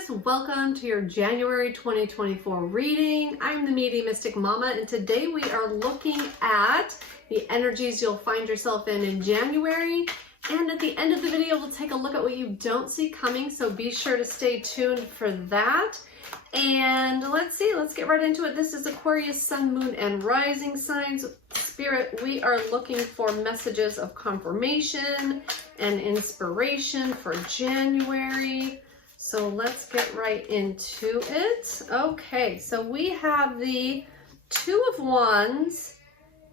Aquarius, welcome to your January 2024 reading. I'm the Meaty Mystic Mama, and today we are looking at the energies you'll find yourself in January. And at the end of the video, we'll take a look at what you don't see coming, so be sure to stay tuned for that. And let's get right into it. This is Aquarius, Sun, Moon, and Rising signs. Spirit, we are looking for messages of confirmation and inspiration for January. So let's get right into it. Okay, so we have the Two of Wands,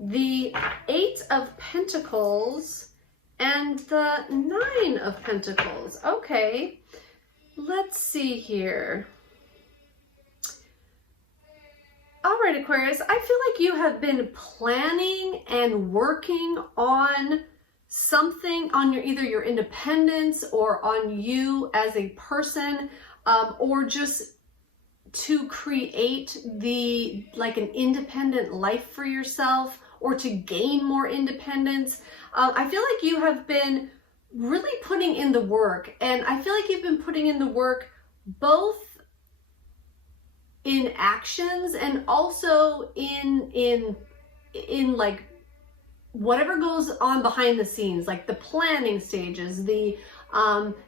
the Eight of Pentacles, and the Nine of Pentacles. Okay, let's see here. All right, Aquarius, I feel like you have been planning and working on something, on either your independence or on you as a person, or just to create an independent life for yourself, or to gain more independence. I feel like you have been really putting in the work, and I feel like you've been putting in the work both in actions and also in like whatever goes on behind the scenes, like the planning stages, the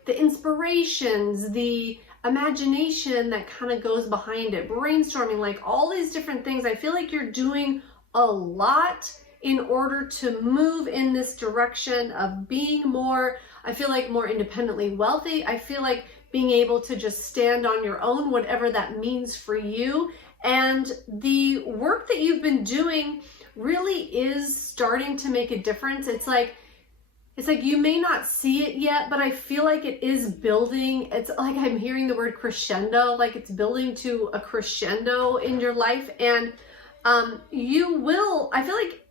inspirations, the imagination that kind of goes behind it, brainstorming, like all these different things. I feel like you're doing a lot in order to move in this direction of being more, I feel like, more independently wealthy. I feel like being able to just stand on your own, whatever that means for you. And the work that you've been doing really is starting to make a difference. It's like you may not see it yet, but I feel like it is building. It's like I'm hearing the word crescendo, like it's building to a crescendo in your life. And you will, I feel like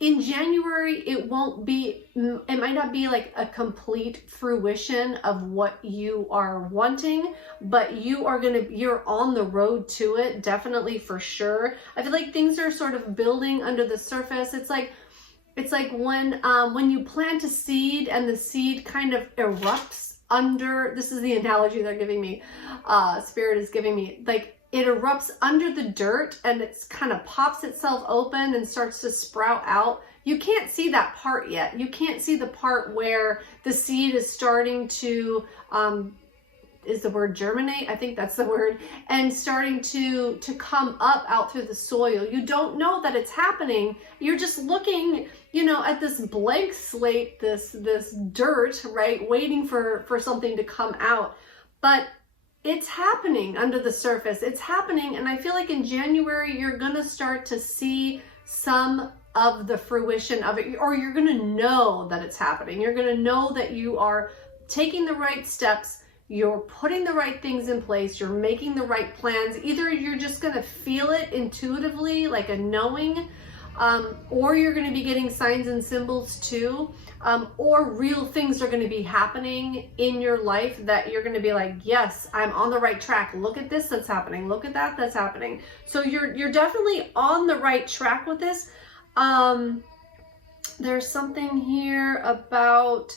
in January, it might not be like a complete fruition of what you are wanting, but you're on the road to it, definitely, for sure. I feel like things are sort of building under the surface. It's like when you plant a seed and the seed kind of erupts under, this is the analogy they're giving me, Spirit is giving me, like, it erupts under the dirt and it's kind of pops itself open and starts to sprout out. You can't see that part yet. You can't see the part where the seed is starting to, is the word germinate? I think that's the word. And starting to come up out through the soil. You don't know that it's happening. You're just looking, at this blank slate, this dirt, right? Waiting for something to come out. But it's happening under the surface. It's happening. And I feel like in January, you're going to start to see some of the fruition of it, or you're going to know that it's happening. You're going to know that you are taking the right steps. You're putting the right things in place. You're making the right plans. Either you're just going to feel it intuitively, like a knowing, or you're going to be getting signs and symbols too. Or real things are going to be happening in your life that you're going to be like, yes, I'm on the right track. Look at this that's happening. Look at that that's happening. So you're definitely on the right track with this. There's something here about,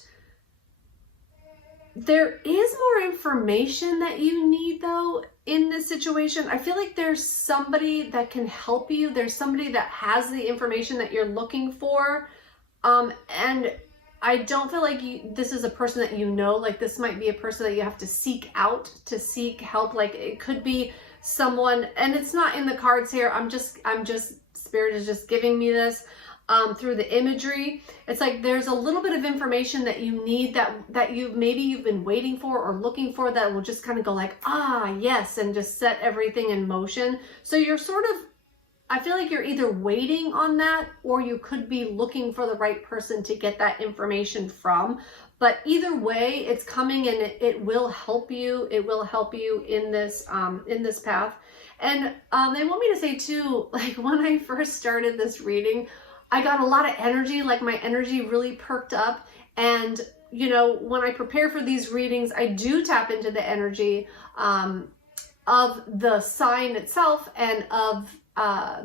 there is more information that you need though in this situation. I feel like there's somebody that can help you. There's somebody that has the information that you're looking for. And I don't feel like this is a person that like this might be a person that you have to seek out, to seek help. Like it could be someone, and it's not in the cards here. I'm just, Spirit is just giving me this through the imagery. It's like there's a little bit of information that you need that you've been waiting for or looking for, that will just kind of go like, ah, yes, and just set everything in motion. So you're sort of, I feel like you're either waiting on that, or you could be looking for the right person to get that information from. But either way, it's coming, and it will help you. It will help you in this path. And they want me to say too, like when I first started this reading, I got a lot of energy. Like my energy really perked up. And when I prepare for these readings, I do tap into the energy of the sign itself and of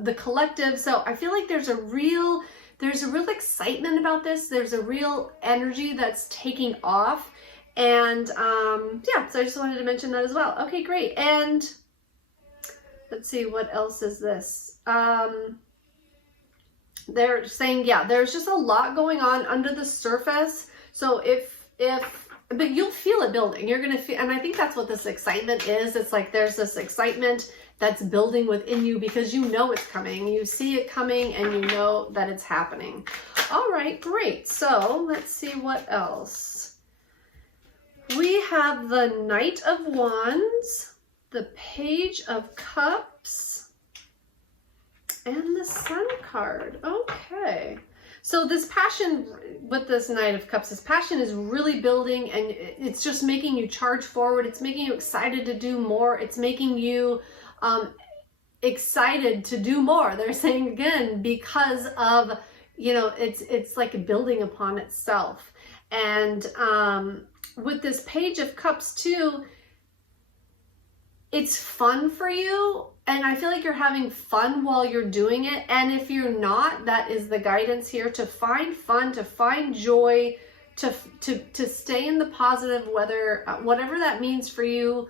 the collective. So I feel like there's a real excitement about this. There's a real energy that's taking off. And yeah, so I just wanted to mention that as well. Okay, great. And let's see, what else is this? They're saying, yeah, there's just a lot going on under the surface. So but you'll feel it building. You're going to feel, and I think that's what this excitement is. It's like there's this excitement that's building within you because you know it's coming. You see it coming and you know that it's happening. All right, great. So let's see what else. We have the Knight of Wands, the Page of Cups, and the Sun card. Okay. So this passion with this Knight of Cups, this passion is really building, and it's just making you charge forward. It's making you excited to do more. It's making you excited to do more. They're saying again, because of, you know, it's like building upon itself. And with this Page of Cups too, it's fun for you, and I feel like you're having fun while you're doing it. And if you're not, that is the guidance here, to find fun, to find joy, to stay in the positive, whatever that means for you,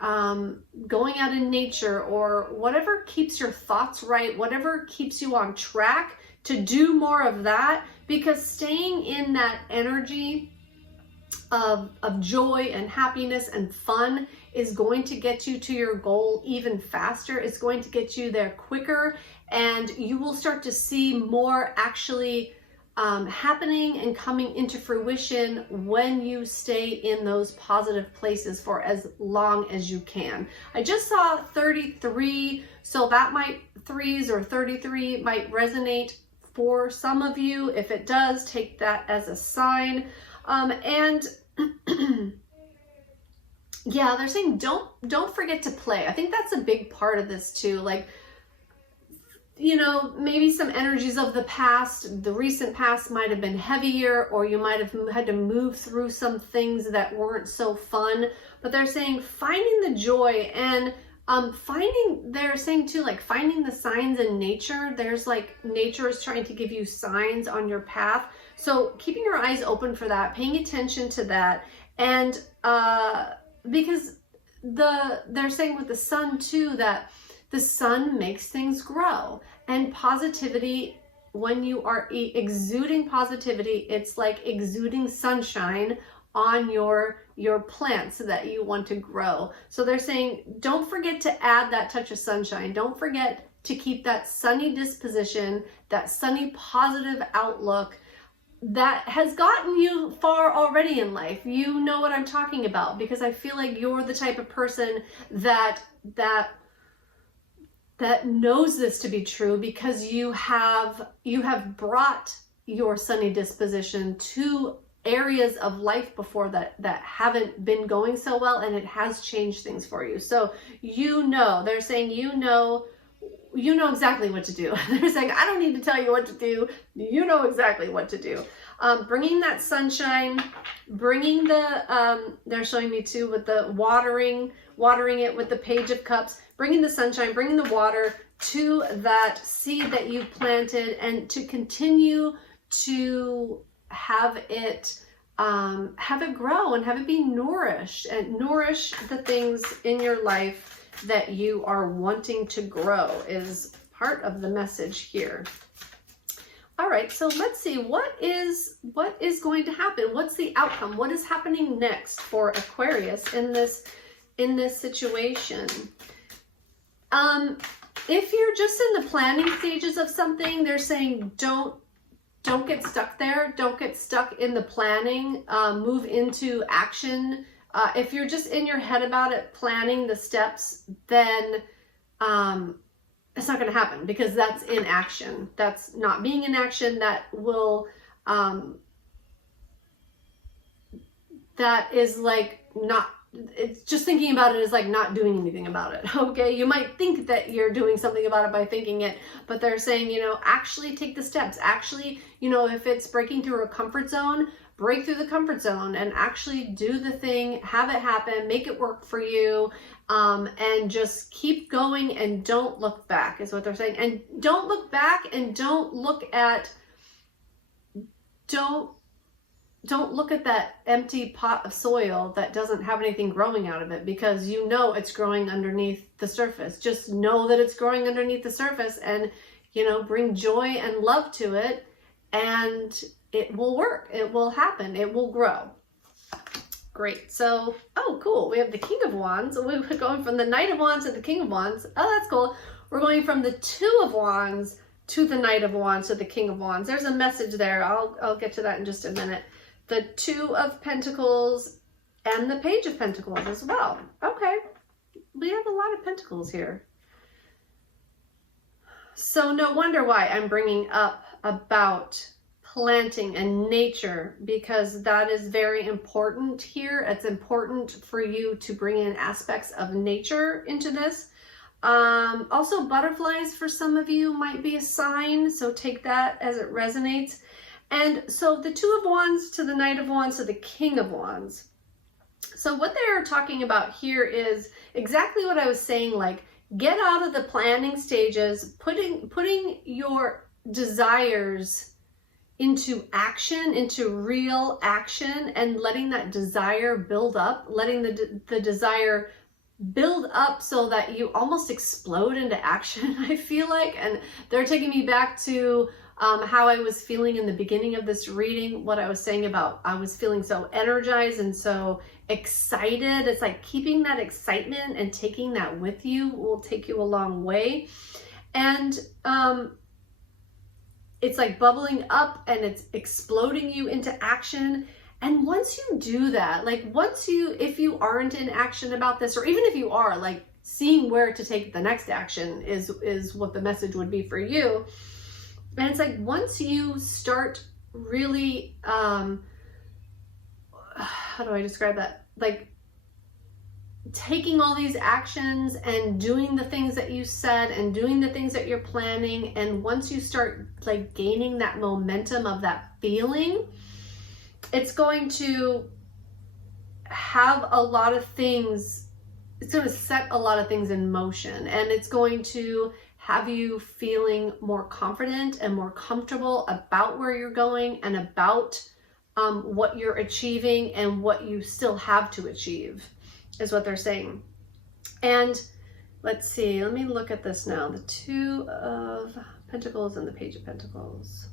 going out in nature or whatever keeps your thoughts right, whatever keeps you on track, to do more of that, because staying in that energy of joy and happiness and fun is going to get you to your goal even faster. It's going to get you there quicker, and you will start to see more actually happening and coming into fruition when you stay in those positive places for as long as you can. I just saw 33, so that might, threes or 33 might resonate for some of you. If it does, take that as a sign. And yeah, they're saying don't forget to play. I think that's a big part of this too. Like, you know, maybe some energies of the past, the recent past might have been heavier, or you might have had to move through some things that weren't so fun. But they're saying finding the joy and they're saying too, like finding the signs in nature. There's like, nature is trying to give you signs on your path. So keeping your eyes open for that, paying attention to that. And because they're saying with the sun too, that the sun makes things grow, and positivity, when you are exuding positivity, it's like exuding sunshine on your plants that you want to grow. So they're saying, don't forget to add that touch of sunshine. Don't forget to keep that sunny disposition, that sunny positive outlook that has gotten you far already in life. You know what I'm talking about, because I feel like you're the type of person that knows this to be true, because you have brought your sunny disposition to areas of life before that haven't been going so well, and it has changed things for you. So they're saying you know exactly what to do. They're saying, I don't need to tell you what to do. You know exactly what to do. Bringing that sunshine, bringing they're showing me too with the watering it with the Page of Cups, bringing the sunshine, bringing the water to that seed that you planted, and to continue to have it grow and have it be nourished, and nourish the things in your life that you are wanting to grow is part of the message here. All right, so let's see, what is going to happen? What's the outcome? What is happening next for Aquarius in this situation? If you're just in the planning stages of something, they're saying don't get stuck there. Don't get stuck in the planning. Move into action. If you're just in your head about it, planning the steps, then it's not going to happen, because that's inaction. That's not being in action. That will, that is like not, it's just thinking about it is like not doing anything about it. Okay. You might think that you're doing something about it by thinking it, but they're saying, actually take the steps. Actually, if it's breaking through a comfort zone, break through the comfort zone and actually do the thing, have it happen, make it work for you, and just keep going and don't look back is what they're saying. And don't look back, and don't don't look at that empty pot of soil that doesn't have anything growing out of it, because you know it's growing underneath the surface. Just know that it's growing underneath the surface, and, you know, bring joy and love to it, and it will work. It will happen. It will grow. Great. So, oh, cool. We have the King of Wands. So we're going from the Knight of Wands to the King of Wands. Oh, that's cool. We're going from the Two of Wands to the Knight of Wands to the King of Wands. There's a message there. I'll get to that in just a minute. The Two of Pentacles and the Page of Pentacles as well. Okay. We have a lot of pentacles here. So no wonder why I'm bringing up about planting and nature, because that is very important here. It's important for you to bring in aspects of nature into this. Also, butterflies for some of you might be a sign, so take that as it resonates. And so the Two of Wands to the Knight of Wands to the King of Wands. So what they're talking about here is exactly what I was saying, like, get out of the planning stages, putting your desires into action, into real action, and letting that desire build up, letting the desire build up so that you almost explode into action, I feel like. And they're taking me back to how I was feeling in the beginning of this reading, what I was saying about I was feeling so energized and so excited. It's like keeping that excitement and taking that with you will take you a long way. And it's like bubbling up and it's exploding you into action. And once you do that, like if you aren't in action about this, or even if you are, like seeing where to take the next action is what the message would be for you. And it's like, once you start really, how do I describe that? Like taking all these actions and doing the things that you said and doing the things that you're planning. And once you start like gaining that momentum of that feeling, it's going to have a lot of things, it's going to set a lot of things in motion, and it's going to have you feeling more confident and more comfortable about where you're going and about what you're achieving and what you still have to achieve, is what they're saying. And let's see, let me look at this now. The Two of Pentacles and the Page of Pentacles.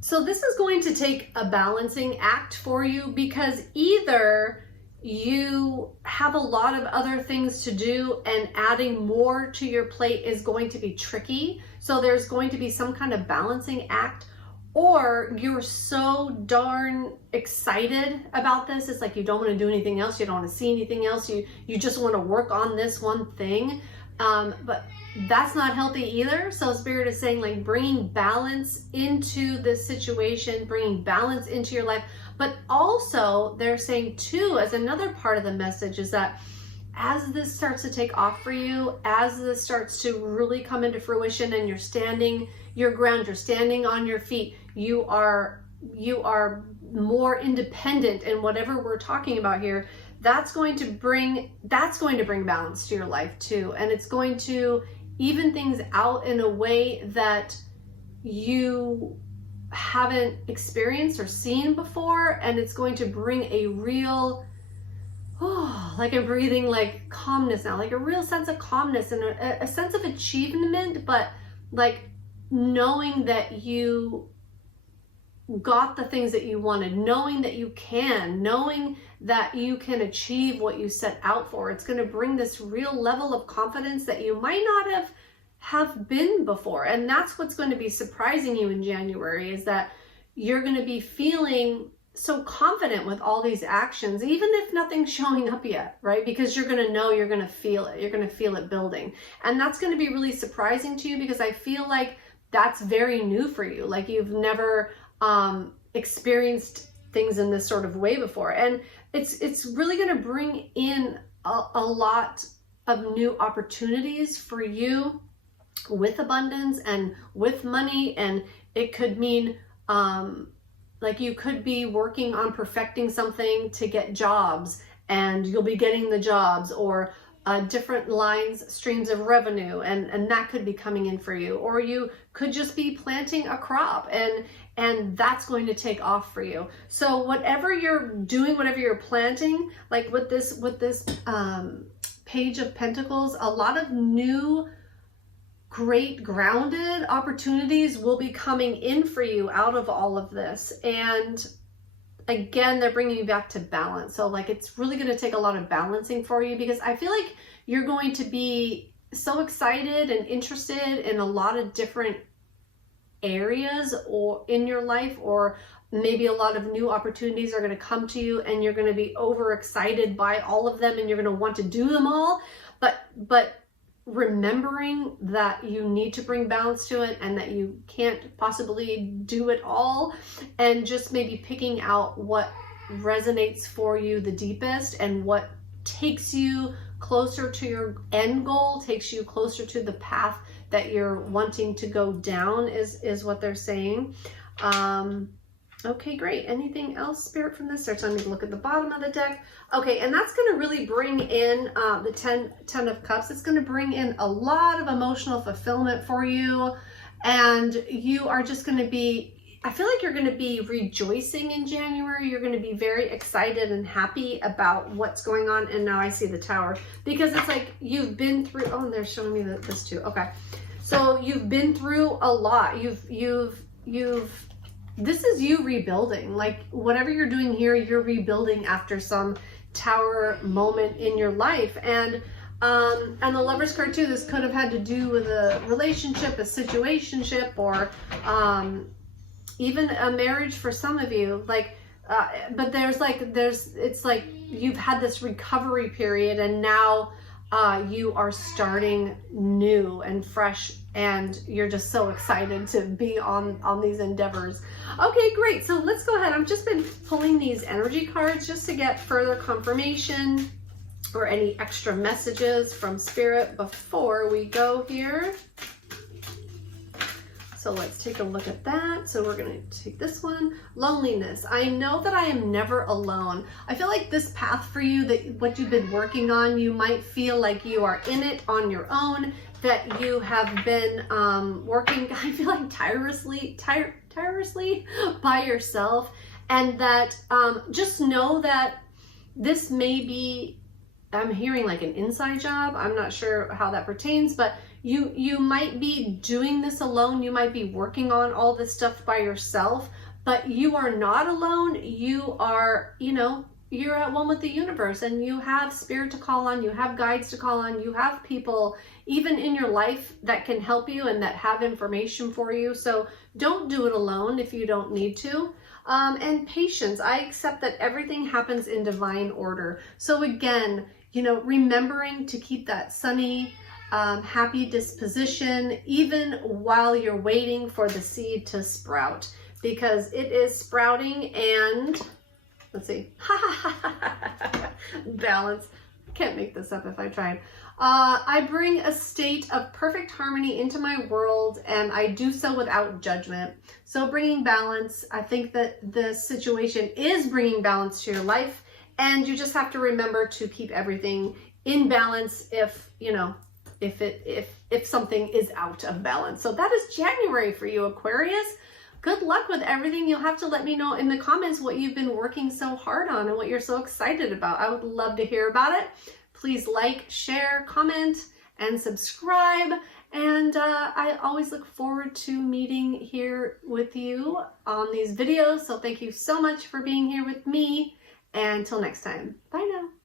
So this is going to take a balancing act for you, because either you have a lot of other things to do and adding more to your plate is going to be tricky. So there's going to be some kind of balancing act, or you're so darn excited about this. It's like you don't want to do anything else. You don't want to see anything else. You just want to work on this one thing. But that's not healthy either. So Spirit is saying, like, bringing balance into this situation, bringing balance into your life. But also they're saying too, as another part of the message, is that as this starts to take off for you, as this starts to really come into fruition and you're standing your ground, you're standing on your feet, you are more independent in whatever we're talking about here, that's going to bring balance to your life too. And it's going to even things out in a way that you haven't experienced or seen before. And it's going to bring a real, like I'm breathing like calmness now, like a real sense of calmness and a sense of achievement, but like knowing that you got the things that you wanted, knowing that you can, knowing that you can achieve what you set out for. It's going to bring this real level of confidence that you might not have been before. And that's what's going to be surprising you in January, is that you're going to be feeling so confident with all these actions, even if nothing's showing up yet, right? Because you're going to know, you're going to feel it. You're going to feel it building. And that's going to be really surprising to you, because I feel like that's very new for you. Like you've never experienced things in this sort of way before. And it's really going to bring in a lot of new opportunities for you with abundance and with money. And it could mean like you could be working on perfecting something to get jobs, and you'll be getting the jobs, or different lines, streams of revenue, and that could be coming in for you. Or you could just be planting a crop and that's going to take off for you. So whatever you're doing, whatever you're planting, like with this Page of Pentacles, a lot of new great grounded opportunities will be coming in for you out of all of this. And again, they're bringing you back to balance. So like, it's really going to take a lot of balancing for you, because I feel like you're going to be so excited and interested in a lot of different areas or in your life, or maybe a lot of new opportunities are going to come to you and you're going to be overexcited by all of them and you're going to want to do them all. But remembering that you need to bring balance to it and that you can't possibly do it all, and just maybe picking out what resonates for you the deepest and what takes you closer to your end goal, takes you closer to the path that you're wanting to go down is what they're saying. Okay, great. Anything else, Spirit, from this? There's something to look at the bottom of the deck. Okay, and that's going to really bring in the 10 of Cups. It's going to bring in a lot of emotional fulfillment for you. And you are just going to be, I feel like you're going to be rejoicing in January. You're going to be very excited and happy about what's going on. And now I see the Tower, because it's like you've been through, oh, and they're showing me this too. Okay. So you've been through a lot. This is you rebuilding. Like whatever you're doing here, you're rebuilding after some Tower moment in your life. And the Lovers card too, this could have had to do with a relationship, a situationship, or even a marriage for some of you. Like, but it's like you've had this recovery period and now you are starting new and fresh, and you're just so excited to be on these endeavors. Okay, great. So let's go ahead. I've just been pulling these energy cards just to get further confirmation or any extra messages from Spirit before we go here. So let's take a look at that. So we're going to take this one. Loneliness. I know that I am never alone. I feel like this path for you, that what you've been working on, you might feel like you are in it on your own, that you have been working, I feel like tirelessly by yourself. And that just know that this may be, I'm hearing like an inside job. I'm not sure how that pertains, but you might be doing this alone. You might be working on all this stuff by yourself, but you are not alone. You are, you're at one with the universe, and you have Spirit to call on. You have guides to call on. You have people even in your life that can help you and that have information for you. So don't do it alone if you don't need to. And patience. I accept that everything happens in divine order. So again, remembering to keep that sunny, happy disposition, even while you're waiting for the seed to sprout, because it is sprouting. And let's see, balance. Can't make this up if I tried. I bring a state of perfect harmony into my world, and I do so without judgment. So bringing balance, I think that this situation is bringing balance to your life, and you just have to remember to keep everything in balance if something is out of balance. So that is January for you, Aquarius. Good luck with everything. You'll have to let me know in the comments what you've been working so hard on and what you're so excited about. I would love to hear about it. Please like, share, comment, and subscribe. And I always look forward to meeting here with you on these videos. So thank you so much for being here with me. And until next time, bye now.